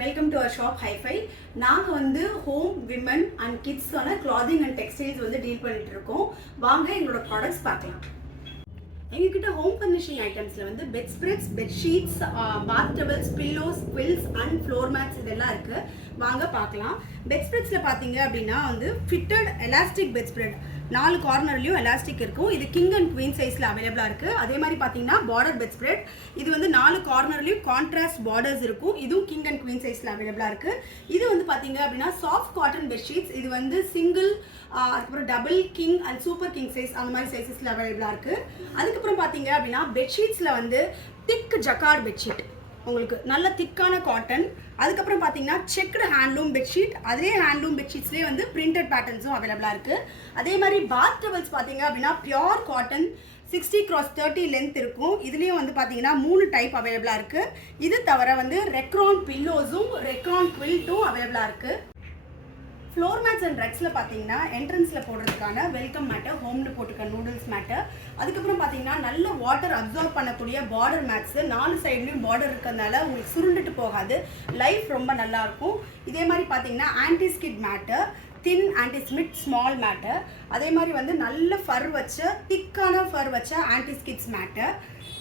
Welcome to our shop hi fi. நாங்கள் வந்து home women and கிட்ஸான கிளாதிங் அண்ட் டெக்ஸ்டைல்ஸ் வந்து டீல் பண்ணிட்டு இருக்கோம். வாங்க எங்களோட ப்ராடக்ட்ஸ் பார்க்கலாம். எங்ககிட்ட ஹோம் ஃபர்னிஷிங் ஐட்டம்ஸில் வந்து bed spreads, bedsheets, bath towels, pillows, quilts and floor mats இதெல்லாம் இருக்குது. வாங்க பார்க்கலாம். பெட் ஸ்ப்ரெட்ஸில் பார்த்தீங்க அப்படின்னா வந்து ஃபிட்டட் எலாஸ்டிக் பெட் ஸ்ப்ரெட், 4 கார்னர்லையும் எலாஸ்டிக் இருக்கும். இது கிங் அண்ட் குவீன் சைஸில் அவைலபிளாக இருக்குது. அதே மாதிரி பார்த்தீங்கன்னா பார்டர் பெட் ஸ்ப்ரெட், இது வந்து 4 கார்னர்லையும் கான்ட்ராஸ்ட் பார்டர்ஸ் இருக்கும். இதுவும் கிங் அண்ட் குவீன் சைஸில் அவைலபிளாக இருக்குது. இது வந்து பார்த்தீங்க அப்படின்னா சாஃப்ட் காட்டன் பெட்ஷீட்ஸ், இது வந்து சிங்கிள், அதுக்கப்புறம் double, king and super king size அந்த மாதிரி சைஸஸில் அவைலபிளாக இருக்குது. அதுக்கப்புறம் பார்த்தீங்க அப்படின்னா பெட்ஷீட்ஸில் வந்து திக் ஜக்கார்ட் பெட்ஷீட், உங்களுக்கு நல்ல திக்கான காட்டன். அதுக்கப்புறம் பார்த்தீங்கன்னா செக்டு ஹேண்ட்லூம் பெட்ஷீட், அதே ஹேண்ட்லூம் பெட்ஷீட்ஸ்லேயே வந்து பிரிண்டட் பேட்டர்ன்ஸும் அவைலபிளாக இருக்குது. அதே மாதிரி பாத் டவல்ஸ் பார்த்தீங்க அப்படின்னா பியோர் காட்டன் 60x30 லென்த் இருக்கும். இதுலேயும் வந்து பார்த்தீங்கன்னா 3 டைப் அவைலபிளாக இருக்குது. இது தவிர வந்து ரெக்ரான் பில்லோஸும் ரெக்ரான் குவில்ட்டும் அவைலபிளாக இருக்குது. ஃப்ளோர் மேட்ஸ் அண்ட் ரக்ஸில் பார்த்தீங்கன்னா என்ட்ரன்ஸில் போடுறதுக்கான வெல்கம் மேட்டர், ஹோம்னு போட்டுக்க நூடுல்ஸ் மேட்டர். அதுக்கப்புறம் பார்த்தீங்கன்னா நல்ல வாட்டர் அப்சார்ப் பண்ணக்கூடிய பார்டர் மேட்ஸு, 4 சைட்லேயும் பார்டர் இருக்கிறதுனால உங்களுக்கு சுருண்டுட்டு போகாது, லைஃப் ரொம்ப நல்லாயிருக்கும். இதே மாதிரி பார்த்தீங்கன்னா ஆன்டி ஸ்கிட் மேட்டர், தின் ஆன்டி ஸ்மிட் ஸ்மால் மேட்டர். அதே மாதிரி வந்து நல்ல ஃபர் வச்ச திக்கான ஃபர் வச்ச ஆன்டி ஸ்கிட்ஸ் மேட்டர்.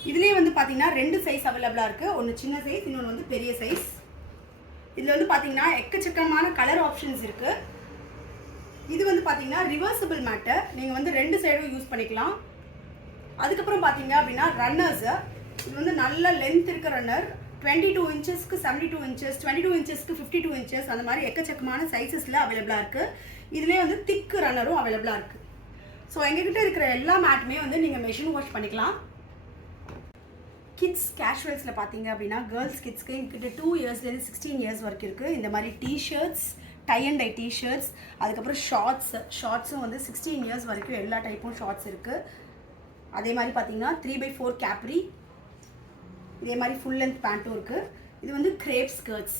இதுலேயே வந்து பார்த்தீங்கன்னா 2 சைஸ் அவைலபிளாக இருக்குது. ஒன்று சின்ன சைஸ், இன்னொன்று வந்து பெரிய சைஸ். இதில் வந்து பார்த்தீங்கன்னா எக்கச்சக்கமான கலர் ஆப்ஷன்ஸ் இருக்குது. இது வந்து பார்த்தீங்கன்னா ரிவர்சபிள் மேட்டர், நீங்கள் வந்து 2 சைடும் யூஸ் பண்ணிக்கலாம். அதுக்கப்புறம் பார்த்தீங்க அப்படின்னா ரன்னர்ஸு, இது வந்து நல்ல லென்த் இருக்க ரன்னர், 22 இன்ச்சஸ்க்கு 72 இன்ச்சஸ், 22 இன்ச்சஸ்க்கு 52 இன்ச்சஸ், அந்த மாதிரி எக்கச்சக்கமான சைஸஸில் அவைலபிளாக இருக்குது. இதுலேயே வந்து திக்கு ரன்னரும் அவைலபிளாக இருக்குது. ஸோ எங்ககிட்ட இருக்கிற எல்லா மேட்டுமே வந்து நீங்கள் மெஷின் வாஷ் பண்ணிக்கலாம். கிட்ஸ் கேஷுவல்ஸில் பார்த்தீங்க அப்படின்னா கேர்ள்ஸ் கிட்ஸ்க்கு எங்ககிட்ட 2 இயர்ஸ்லேருந்து 16 இயர்ஸ் வரைக்கும் இருக்குது. இந்த மாதிரி t-shirts, tie and dye t-shirts, அதுக்கப்புறம் ஷார்ட்ஸும் வந்து 16 இயர்ஸ் வரைக்கும் எல்லா டைப்பும் ஷார்ட்ஸ் இருக்குது. அதே மாதிரி பார்த்தீங்கன்னா 3x4 கேப்ரி, இதே மாதிரி ஃபுல் லென்த் பேண்ட்டும் இருக்குது. இது வந்து கிரேப் ஸ்கர்ட்ஸ்,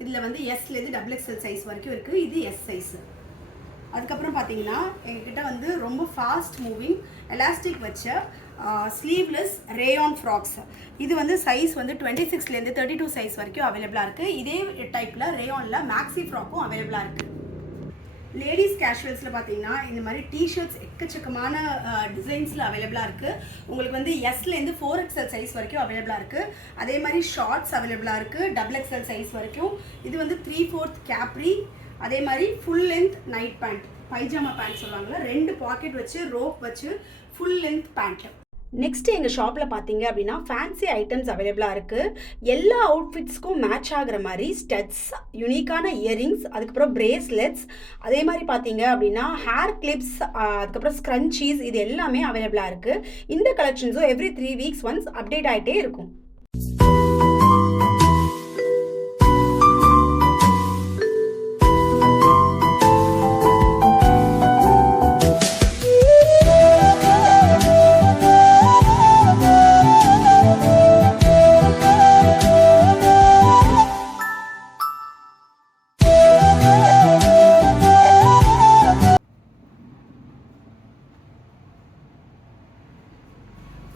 இதில் வந்து எஸ்லேருந்து XXL சைஸ் வரைக்கும் இருக்குது. இது எஸ் சைஸு. அதுக்கப்புறம் பார்த்தீங்கன்னா எங்ககிட்ட வந்து ரொம்ப ஃபாஸ்ட் மூவிங் எலாஸ்டிக் வச்ச ஸ்லீவ்லெஸ் ரேயான் ஃப்ராக்ஸ், இது வந்து சைஸ் வந்து 26லேருந்து 32 சைஸ் வரைக்கும் அவைலபிளாக இருக்குது. இதே டைப்பில் ரேயானில் மேக்ஸி ஃப்ராக்கும் அவைலபிளாக இருக்குது. லேடிஸ் கேஷுவல்ஸில் பார்த்தீங்கன்னா இந்த மாதிரி டிஷர்ட்ஸ் எக்கச்சக்கமான டிசைன்ஸில் அவைலபிளாக இருக்குது. உங்களுக்கு வந்து எஸ்லேருந்து 4XL சைஸ் வரைக்கும் அவைலபிளாக இருக்குது. அதே மாதிரி ஷார்ட்ஸ் அவைலபிளாக இருக்குது XXL சைஸ் வரைக்கும். இது வந்து 3/4 கேப்ரி, அதே மாதிரி full length night pant, pyjama pant சொல்லுவாங்கள்ல, 2 பாக்கெட் வச்சு ரோப் வச்சு ஃபுல் லென்த் பேண்ட். நெக்ஸ்ட் எங்கள் ஷாப்பில் பார்த்தீங்க அப்படின்னா ஃபேன்சி ஐட்டம்ஸ் அவைலபிளாக இருக்குது. எல்லா அவுட்ஃபிட்ஸ்க்கும் மேட்ச் ஆகிற மாதிரி ஸ்டட்ஸ், யூனிக்கான இயரிங்ஸ், அதுக்கப்புறம் பிரேஸ்லெட்ஸ், அதே மாதிரி பார்த்தீங்க அப்படின்னா ஹேர் கிளிப்ஸ், அதுக்கப்புறம் ஸ்க்ரன்ச்சீஸ், இது எல்லாமே அவைலபிளாக இருக்குது. இந்த கலெக்ஷன்ஸும் எவ்ரி 3 வீக்ஸ் ஒன்ஸ் அப்டேட் ஆகிட்டே இருக்கும்.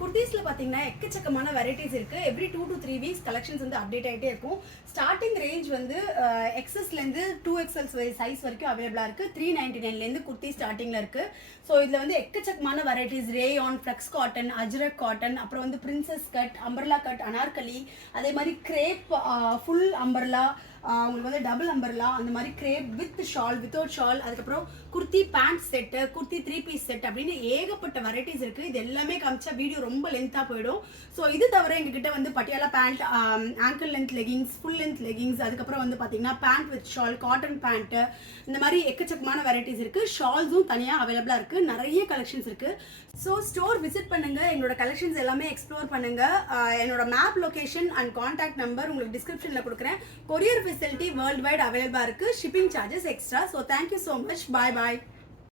குர்தீஸில் பார்த்தீங்கன்னா எக்கச்சக்கமான வெரைட்டிஸ் இருக்குது. எவ்ரி 2 to 3 வீக்ஸ் கலெக்ஷன்ஸ் வந்து அப்டேட் ஆகிட்டே இருக்கும். ஸ்டார்டிங் ரேஞ்ச் வந்து XSலேருந்து 2XL சைஸ் வரைக்கும் அவைலபிளாக இருக்குது. 399லேருந்து குர்த்தி ஸ்டார்டிங்கில் இருக்குது. ஸோ இதில் வந்து எக்கச்சக்கமான varieties, rayon, flex cotton, Ajrakh cotton, அப்புறம் வந்து princess cut, umbrella cut, Anarkali, அதே மாதிரி கிரேப், ஃபுல் அம்பர்லா, உங்களுக்கு வந்து டபுள் அம்பர்லா, அந்த மாதிரி crepe with shawl, without shawl, அதுக்கப்புறம் kurti pant set, kurti 3 piece set அப்படின்னு ஏகப்பட்ட வெரைட்டிஸ் இருக்குது. இது எல்லாமே காமிச்சா வீடியோ ரொம்ப லென்த்தாக போயிடும். ஸோ இது தவிர எங்ககிட்ட வந்து Patiala pant, ankle length leggings, full length leggings, அதுக்கப்புறம் வந்து பார்த்தீங்கன்னா pant with shawl, cotton pant, இந்த மாதிரி எக்கச்சக்கமான வெரைட்டிஸ் இருக்குது. ஷால்ஸும் தனியாக அவைலபிளாக இருக்குது. நிறைய கலெக்ஷன்ஸ் இருக்குது. ஸோ ஸ்டோர் விசிட் பண்ணுங்கள், எங்களோட கலெக்ஷன்ஸ் எல்லாமே எக்ஸ்ப்ளோர் பண்ணுங்கள். என்னோட map location and contact number உங்களுக்கு டிஸ்கிரிப்ஷனில் கொடுக்குறேன். கொரியர் ஃபெசிலிட்டி வேர்ல்டு வைட் அவைலபிளாக இருக்குது. Shipping charges extra. So thank you so much. Bye பாய்.